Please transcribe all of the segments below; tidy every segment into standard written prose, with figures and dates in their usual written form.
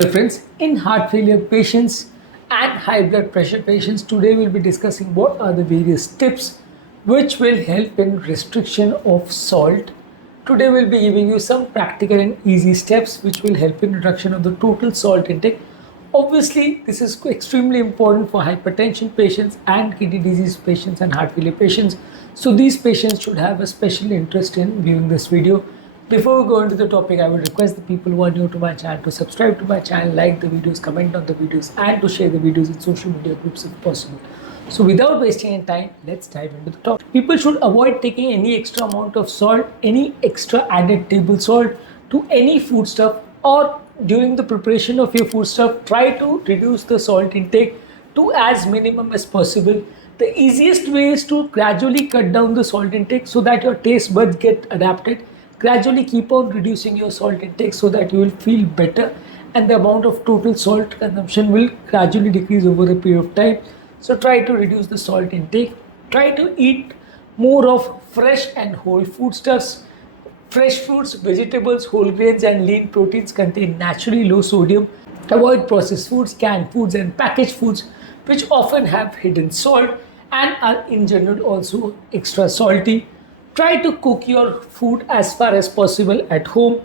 Hello friends, in heart failure patients and high blood pressure patients, today we'll be discussing what are the various tips which will help in restriction of salt. Today we'll be giving you some practical and easy steps which will help in reduction of the total salt intake. Obviously, this is extremely important for hypertension patients and kidney disease patients and heart failure patients. So these patients should have a special interest in viewing this video. Before we go into the topic, I would request the people who are new to my channel to subscribe to my channel, like the videos, comment on the videos, and to share the videos in social media groups if possible. So without wasting any time, let's dive into the topic. People should avoid taking any extra amount of salt, any extra added table salt to any foodstuff, or during the preparation of your foodstuff, try to reduce the salt intake to as minimum as possible. The easiest way is to gradually cut down the salt intake so that your taste buds get adapted. Gradually keep on reducing your salt intake so that you will feel better and the amount of total salt consumption will gradually decrease over a period of time. So try to reduce the salt intake. Try to eat more of fresh and whole foodstuffs. Fresh fruits, vegetables, whole grains and lean proteins contain naturally low sodium. Avoid processed foods, canned foods and packaged foods which often have hidden salt and are in general also extra salty. Try to cook your food as far as possible at home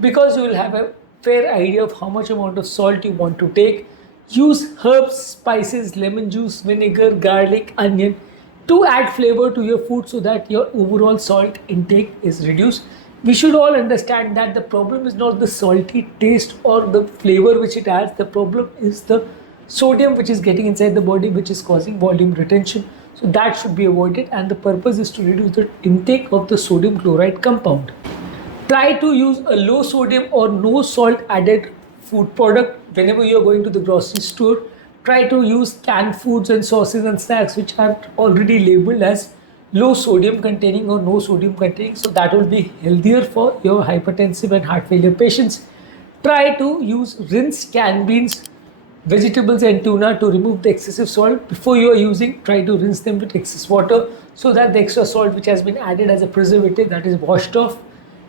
because you will have a fair idea of how much amount of salt you want to take. Use herbs, spices, lemon juice, vinegar, garlic, onion to add flavor to your food so that your overall salt intake is reduced. We should all understand that the problem is not the salty taste or the flavor which it adds. The problem is the sodium which is getting inside the body, which is causing volume retention. So that should be avoided, and the purpose is to reduce the intake of the sodium chloride compound. Try to use a low sodium or no salt added food product whenever you are going to the grocery store. Try to use canned foods and sauces and snacks which are already labeled as low sodium containing or no sodium containing, so that will be healthier for your hypertensive and heart failure patients. Try to use rinsed canned beans, vegetables and tuna to remove the excessive salt. Before you are using, try to rinse them with excess water so that the extra salt which has been added as a preservative, that is washed off.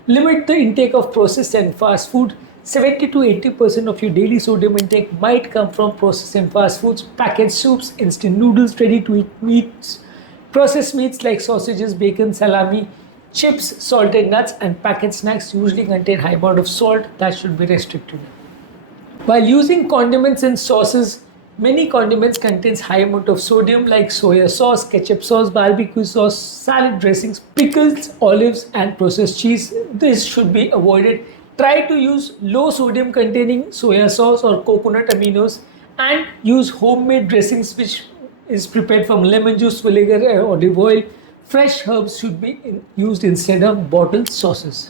Limit the intake of processed and fast food. 70 to 80% of your daily sodium intake might come from processed and fast foods, packaged soups, instant noodles, ready to eat meats, processed meats like sausages, bacon, salami, chips, salted nuts and packaged snacks usually contain high amount of salt that should be restricted. While using condiments and sauces, many condiments contains high amount of sodium like soya sauce, ketchup sauce, barbecue sauce, salad dressings, pickles, olives and processed cheese. This should be avoided. Try to use low sodium containing soya sauce or coconut aminos and use homemade dressings which is prepared from lemon juice, vinegar and olive oil. Fresh herbs should be used instead of bottled sauces.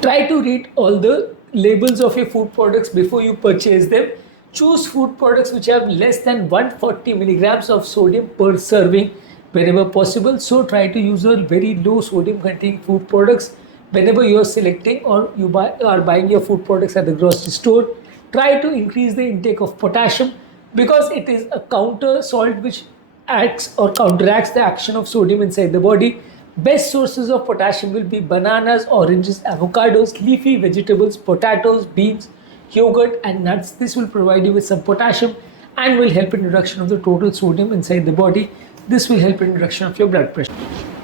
Try to read all the labels of your food products before you purchase them. Choose food products which have less than 140 milligrams of sodium per serving wherever possible. So try to use a very low sodium containing food products whenever you are selecting or you are buying your food products at the grocery store. Try to increase the intake of potassium because it is a counter salt which acts or counteracts the action of sodium inside the body. Best sources of potassium will be bananas, oranges, avocados, leafy vegetables, potatoes, beans, yogurt and nuts. This will provide you with some potassium and will help in reduction of the total sodium inside the body. This will help in reduction of your blood pressure.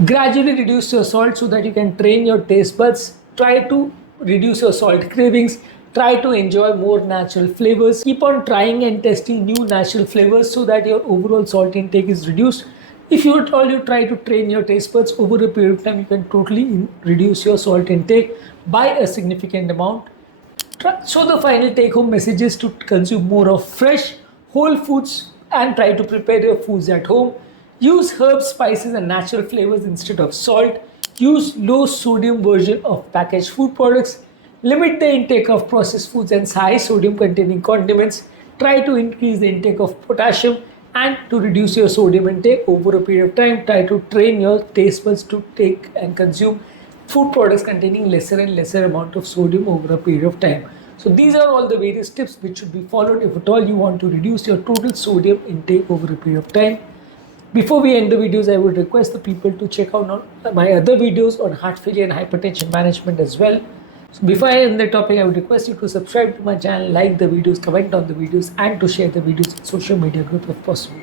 Gradually reduce your salt so that you can train your taste buds. Try to reduce your salt cravings. Try to enjoy more natural flavors. Keep on trying and testing new natural flavors so that your overall salt intake is reduced. If you at all you try to train your taste buds over a period of time, you can totally reduce your salt intake by a significant amount. So the final take home message is to consume more of fresh, whole foods and try to prepare your foods at home. Use herbs, spices and natural flavors instead of salt. Use low sodium version of packaged food products. Limit the intake of processed foods and high sodium containing condiments. Try to increase the intake of potassium and to reduce your sodium intake over a period of time. Try to train your taste buds to take and consume food products containing lesser and lesser amount of sodium over a period of time. So these are all the various tips which should be followed if at all you want to reduce your total sodium intake over a period of time. Before we end the videos, I would request the people to check out my other videos on heart failure and hypertension management as well. So before I end the topic, I would request you to subscribe to my channel, like the videos, comment on the videos, and to share the videos in social media group if possible.